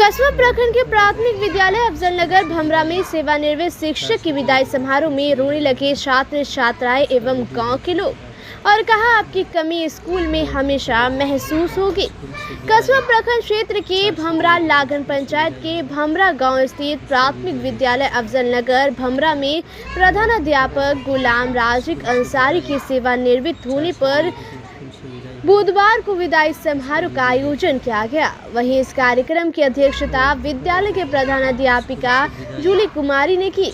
कस्बा प्रखंड के प्राथमिक विद्यालय अफजल नगर भमरा में सेवानिवृत्त शिक्षक की विदाई समारोह में रोने लगे छात्र छात्राएं एवं गांव के लोग और कहा आपकी कमी स्कूल में हमेशा महसूस होगी। कस्बा प्रखंड क्षेत्र के भमरा लागन पंचायत के भमरा गांव स्थित प्राथमिक विद्यालय अफजल नगर भमरा में प्रधानाध्यापक गुलाम राजिक अंसारी की सेवानिवृत्त होने पर बुधवार को विदाई समारोह का आयोजन किया गया। वहीं इस कार्यक्रम की अध्यक्षता विद्यालय के प्रधानाध्यापिका जूली कुमारी ने की।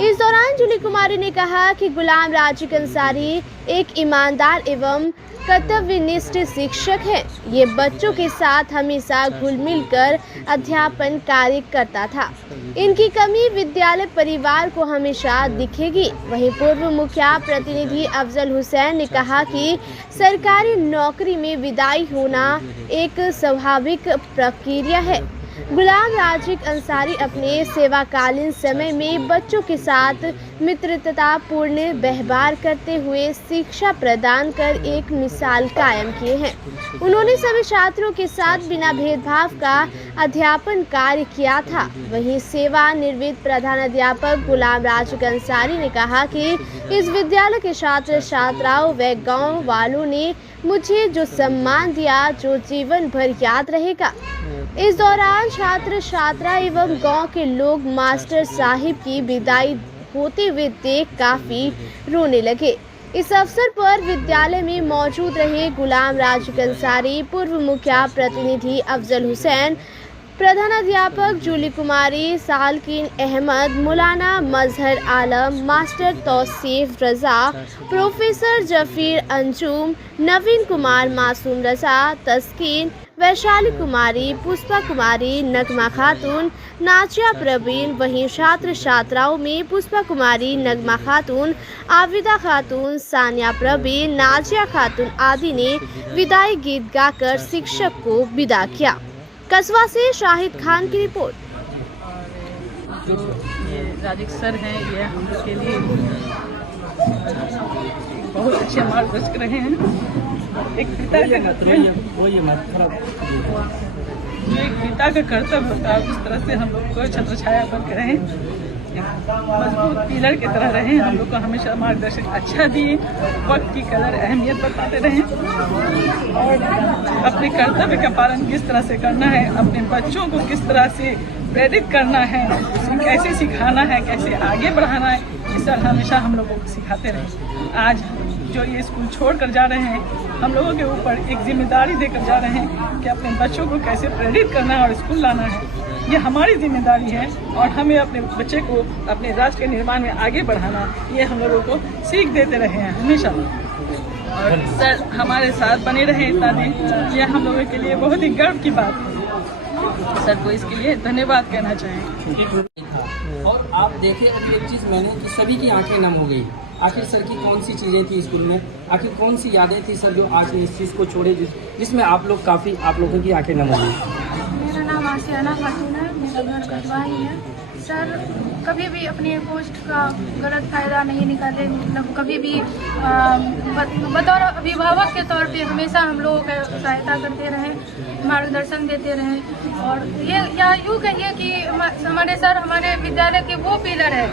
इस दौरान जूली कुमारी ने कहा कि गुलाम राजिक अंसारी एक ईमानदार एवं कर्तव्यनिष्ठ शिक्षक है। ये बच्चों के साथ हमेशा घुल मिल कर अध्यापन कार्य करता था। इनकी कमी विद्यालय परिवार को हमेशा दिखेगी। वहीं पूर्व मुखिया प्रतिनिधि अफजल हुसैन ने कहा कि सरकारी नौकरी में विदाई होना एक स्वाभाविक प्रक्रिया है। गुलाम राजिक अंसारी अपने सेवाकालीन समय में बच्चों के साथ मित्रतापूर्ण व्यवहार करते हुए शिक्षा प्रदान कर एक मिसाल कायम किए हैं। उन्होंने सभी छात्रों के साथ बिना भेदभाव का अध्यापन कार्य किया था। वहीं सेवानिवृत्त प्रधानाध्यापक गुलाम राजिक अंसारी ने कहा कि इस विद्यालय के छात्र छात्राओं व गाँव वालों ने मुझे जो सम्मान दिया जो जीवन भर याद रहेगा। इस दौरान छात्र छात्रा एवं गांव के लोग मास्टर साहिब की विदाई होते हुए देख काफी रोने लगे। इस अवसर पर विद्यालय में मौजूद रहे गुलाम राजिक अंसारी, पूर्व मुखिया प्रतिनिधि अफजल हुसैन, प्रधानाध्यापक जूली कुमारी, सालकीन अहमद, मौलाना मजहर आलम, मास्टर तौसीफ रजा, प्रोफेसर जफीर अंजुम, नवीन कुमार मासूम रजा, तस्कीन, वैशाली कुमारी, पुष्पा कुमारी, नगमा खातून, नाजिया प्रवीण। वहीं छात्र छात्राओं में पुष्पा कुमारी, नगमा खातून, आविदा खातून, सानिया प्रवीण, नाजिया खातून आदि ने विदाई गीत गाकर शिक्षक को विदा किया। कस्बा से शाहिद खान की रिपोर्ट। ये राजिक सर हैं, ये हम लोग के लिए बहुत अच्छे मार्गदर्शक रहे हैं। एक पिता का कर्तव्य होता है, उस तरह से हम लोग को छत्र छाया बन के रहे, मजबूत पिलर की तरह रहे। हम लोग को हमेशा मार्गदर्शन अच्छा दिए, वक्त की कदर अहमियत बताते रहे और अपने कर्तव्य का पालन किस तरह से करना है, अपने बच्चों को किस तरह से प्रेरित करना है, कैसे सिखाना है, कैसे आगे बढ़ाना है, ये सर हमेशा हम लोगों को सिखाते रहे। आज जो ये स्कूल छोड़कर जा रहे हैं, हम लोगों के ऊपर एक जिम्मेदारी देकर जा रहे हैं कि अपने बच्चों को कैसे प्रेरित करना है और स्कूल लाना है। ये हमारी जिम्मेदारी है और हमें अपने बच्चे को अपने राष्ट्र के निर्माण में आगे बढ़ाना, ये हम लोगों को सीख देते रहे हैं हमेशा। और सर हमारे साथ बने रहे इतना दिन, ये हम लोगों के लिए बहुत ही गर्व की बात है। सर को इसके लिए धन्यवाद कहना चाहेंगे। और आप देखें एक चीज़ मैंने कि सभी की आंखें नम हो गई। आखिर सर की कौन सी चीज़ें थी स्कूल में, आखिर कौन सी यादें थी सर जो आज इस चीज़ को छोड़े जिसमें आप लोगों की आंखें नम हो गई। मेरा नाम आसियाना खातून है, मेरा घर कस्बा ही है। सर कभी भी अपने पोस्ट का गलत फायदा नहीं निकाले, मतलब कभी भी बतौर अभिभावक के तौर पे हमेशा हम लोगों का सहायता करते रहे, मार्गदर्शन देते रहे। और ये या यूँ कहिए कि हमारे सर हमारे विद्यालय के वो पिलर है,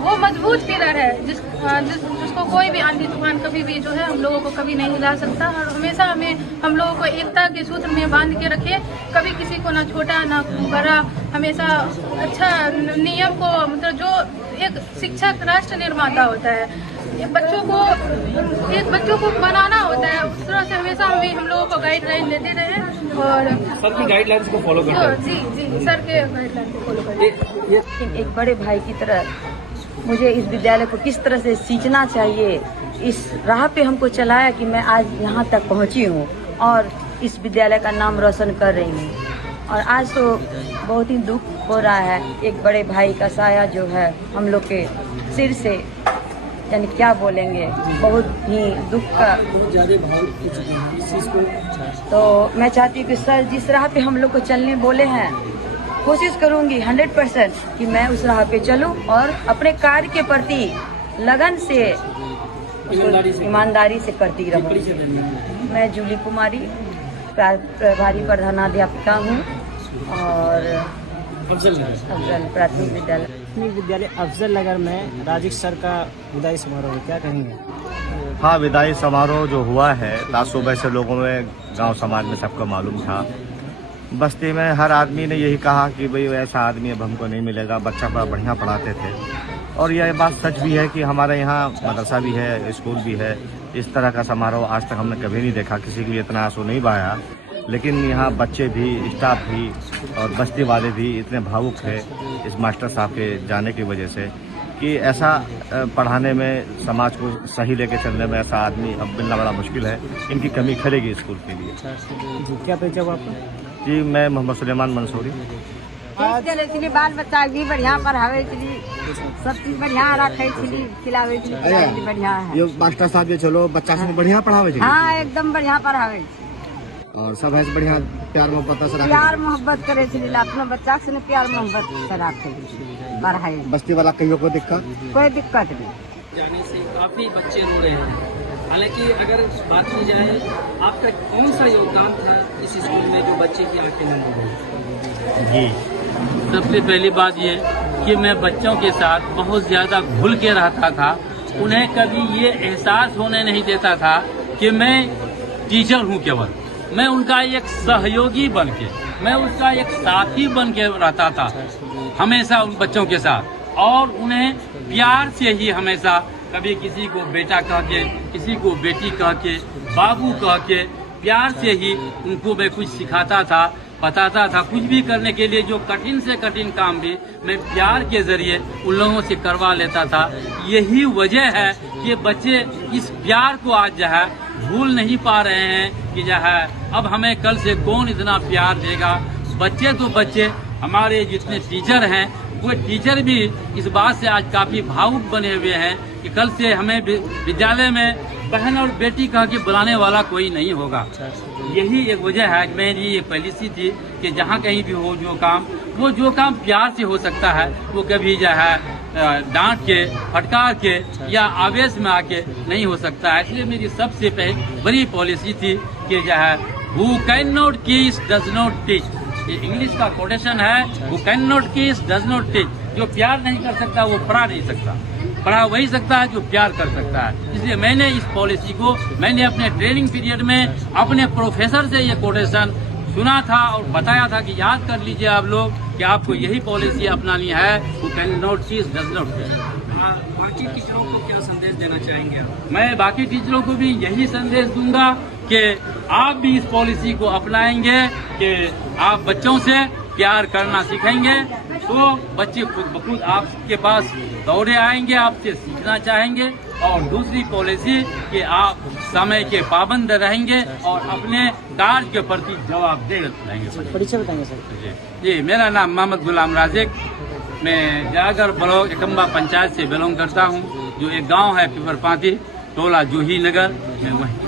वो मजबूत पिलर है जिसको कोई भी आंधी तूफान कभी भी जो है हम लोगों को कभी नहीं हिला सकता। और हमेशा हम लोगों को एकता के सूत्र में बांध के रखे, कभी किसी को ना छोटा ना बड़ा, हमेशा अच्छा नियम को, मतलब जो एक शिक्षक राष्ट्र निर्माता होता है, एक बच्चों को बनाना होता है, उस तरह से हमेशा हम लोगों को गाइडलाइन देते रहे और सर की गाइडलाइंस को फॉलो करते हैं। जी सर के गाइडलाइन को फॉलो करते हैं। एक बड़े भाई की तरह मुझे इस विद्यालय को किस तरह से सींचना चाहिए, इस राह पे हमको चलाया कि मैं आज यहाँ तक पहुँची हूँ और इस विद्यालय का नाम रोशन कर रही हूँ। और आज तो बहुत ही दुख हो रहा है, एक बड़े भाई का साया जो है हम लोग के सिर से, यानी क्या बोलेंगे, बहुत ही दुख का। तो मैं चाहती हूँ कि सर जिस राह पे हम लोग को चलने बोले हैं, कोशिश करूंगी 100% कि मैं उस राह पे चलूं और अपने कार्य के प्रति लगन से, ईमानदारी से करती रहूं। मैं जूली कुमारी प्रभारी प्रधानाध्यापिका हूं और और अफजल नगर। अफजल प्राथमिक विद्यालय। प्राथमिक विद्यालय अफजल नगर में राजिक सर का विदाई समारोह है, क्या कहेंगे? हाँ, विदाई समारोह जो हुआ है रात सुबह से लोगों में, गांव समाज में सबको मालूम था। बस्ती में हर आदमी ने यही कहा कि भाई ऐसा आदमी अब हमको नहीं मिलेगा। बच्चा बड़ा बढ़िया पढ़ाते थे और यह बात सच भी है कि हमारे यहाँ मदरसा भी है, स्कूल भी है। इस तरह का समारोह आज तक हमने कभी नहीं देखा, किसी के लिए इतना आंसू नहीं बहाया। लेकिन यहाँ बच्चे भी, स्टाफ भी और बस्ती वाले भी इतने भावुक थे इस मास्टर साहब के जाने की वजह से कि ऐसा पढ़ाने में, समाज को सही लेके चलने में ऐसा आदमी अब मिलना बड़ा मुश्किल है। इनकी कमी खलेगी स्कूल के लिए। जी, क्या परिचय हुआ आपका? जी, मैं मोहम्मद सुलेमान मंसूरी। इसलिए बाल बच्चा भी बढ़िया पढ़ावे सब चीज बढ़िया रखे खिलावे बढ़िया है। ये मास्टर साहब ये चलो बच्चा से बढ़िया पढ़ावे। हाँ, एकदम बढ़िया पढ़ावे और सब है बढ़िया प्यार मोहब्बत से प्यार मोहब्बत करे अपना बच्चा से प्यार मोहब्बत से रखे पढ़ाई। बस्ती वाला कहियो कोई दिक्कत नहीं। जाने से काफी बच्चे रो रहे हैं। हालांकि अगर बात की जाए, आपका कौन सा योगदान था इस स्कूल में जो बच्चे की आंखें नम हो गई? जी, सबसे पहली बात ये कि मैं बच्चों के साथ बहुत ज़्यादा घुल के रहता था। उन्हें कभी ये एहसास होने नहीं देता था कि मैं टीचर हूँ। केवल मैं उनका एक सहयोगी बन के, मैं उसका एक साथी बन के रहता था हमेशा उन बच्चों के साथ। और उन्हें प्यार से ही हमेशा, कभी किसी को बेटा कह के, किसी को बेटी कह के, बाबू कह के, प्यार से ही उनको मैं कुछ सिखाता था, बताता था। कुछ भी करने के लिए जो कठिन से कठिन काम भी मैं प्यार के जरिए उन लोगों से करवा लेता था। यही वजह है कि बच्चे इस प्यार को आज जो है भूल नहीं पा रहे हैं कि जो है अब हमें कल से कौन इतना प्यार देगा। बच्चे तो बच्चे, हमारे जितने टीचर हैं वो टीचर भी इस बात से आज काफी भावुक बने हुए हैं कि कल से हमें विद्यालय में बहन और बेटी कह के बुलाने वाला कोई नहीं होगा। यही एक वजह है। मेरी ये पॉलिसी थी कि जहाँ कहीं भी हो जो काम प्यार से हो सकता है वो कभी जो है डांट के, फटकार के या आवेश में आके नहीं हो सकता है। इसलिए मेरी सबसे बड़ी पॉलिसी थी कि जो है हु कैन नॉट किस डज नॉट टीच। ये इंग्लिश का कोटेशन है, हु कैन नॉट किस डज नॉट टीच। जो प्यार नहीं कर सकता वो पढ़ा नहीं सकता। पढ़ा वही सकता है जो प्यार कर सकता है। इसलिए मैंने इस पॉलिसी को, मैंने अपने ट्रेनिंग पीरियड में अपने प्रोफेसर से ये कोटेशन सुना था और बताया था कि याद कर लीजिए आप लोग कि आपको यही पॉलिसी अपनानी है, who can not teach does not teach. बाकी टीचरों को क्या संदेश देना चाहेंगे आप? मैं बाकी टीचरों को भी यही संदेश दूंगा कि आप भी इस पॉलिसी को अपनाएंगे कि आप बच्चों से प्यार करना सीखेंगे तो बच्चे खुद ब खुद आपके पास दौड़े आएंगे, आपसे सीखना चाहेंगे। और दूसरी पॉलिसी कि आप समय के पाबंद रहेंगे और अपने कार्य के प्रति जवाबदेह रहेंगे। परिचय बताएंगे सर? जी, मेरा नाम मोहम्मद गुलाम राजिक, मैं जागर ब्लॉक एकम्बा पंचायत से बिलोंग करता हूँ, जो एक गांव है पिपरपाती, टोला जूही नगर, मैं वहीं